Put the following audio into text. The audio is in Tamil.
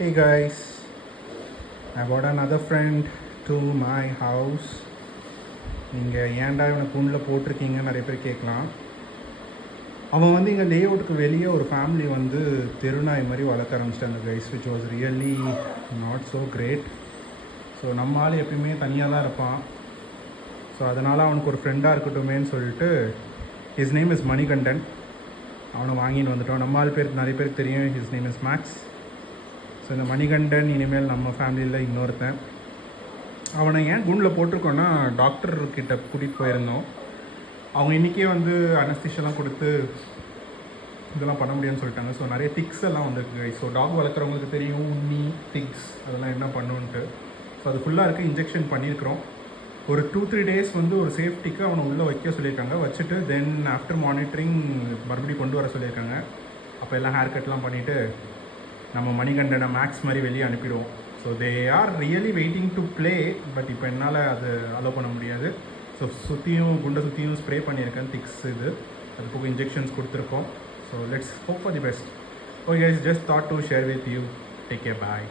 Hey guys, I brought another friend to my house. நீங்கள் ஏன்டா இவனை கூண்டில் போட்டிருக்கீங்கன்னு நிறைய பேர் கேட்கலாம். அவன் வந்து இங்கே லே அவுட்டுக்கு வெளியே ஒரு ஃபேமிலி வந்து தெருநாய் மாதிரி வளர்க்க ஆரம்பிச்சிட்டாங்க guys, which was really not so great. So நம்ம ஆள் எப்பயுமே தனியாக தான் இருப்பான். ஸோ அதனால் அவனுக்கு ஒரு ஃப்ரெண்டாக இருக்கட்டுமேன்னு சொல்லிட்டு ஹிஸ் நேம் இஸ் மணிகண்டன். அவனை வாங்கின்னு வந்துட்டோம். நம்ம ஆள் பேர் நிறைய பேருக்கு தெரியும், his name is Max. So இந்த மணிகண்டன் இனிமேல் நம்ம ஃபேமிலியில் இன்னொருத்தன். அவனை ஏன் குண்டில் போட்டிருக்கோன்னா, டாக்டர்கிட்ட கூட்டிகிட்டு போயிருந்தோம். அவங்க இன்றைக்கே வந்து அனஸ்தீஷியெல்லாம் கொடுத்து இதெல்லாம் பண்ண முடியும்னு சொல்லிட்டாங்க. ஸோ நிறைய திக்ஸ் எல்லாம் வந்துருக்கு. ஸோ டாக் வளர்க்குறவங்களுக்கு தெரியும் உண்ணி திக்ஸ் அதெல்லாம் என்ன பண்ணுன்ட்டு. ஸோ அது ஃபுல்லாக இருக்குது. இன்ஜெக்ஷன் பண்ணியிருக்கிறோம். ஒரு 2-3 டேஸ் வந்து ஒரு சேஃப்டிக்கு அவனை உள்ளே வைக்க சொல்லியிருக்காங்க. வச்சுட்டு தென் ஆஃப்டர் மானிட்டரிங் மறுபடியும் கொண்டு வர சொல்லியிருக்காங்க. அப்போ எல்லாம் ஹேர் கட்லாம் பண்ணிவிட்டு நம்ம மணிகண்டனை மேக்ஸ் மாதிரி வெளியே அனுப்பிடுவோம். So they are really waiting to play. But இப்போ என்னால் அது அலோவ் பண்ண முடியாது. ஸோ குண்டை சுற்றியும் ஸ்ப்ரே பண்ணியிருக்கேன் திக்ஸ். அது போக இன்ஜெக்ஷன்ஸ் கொடுத்துருக்கோம். So let's hope for the best. Okay guys, just thought to share with you. Take care, bye.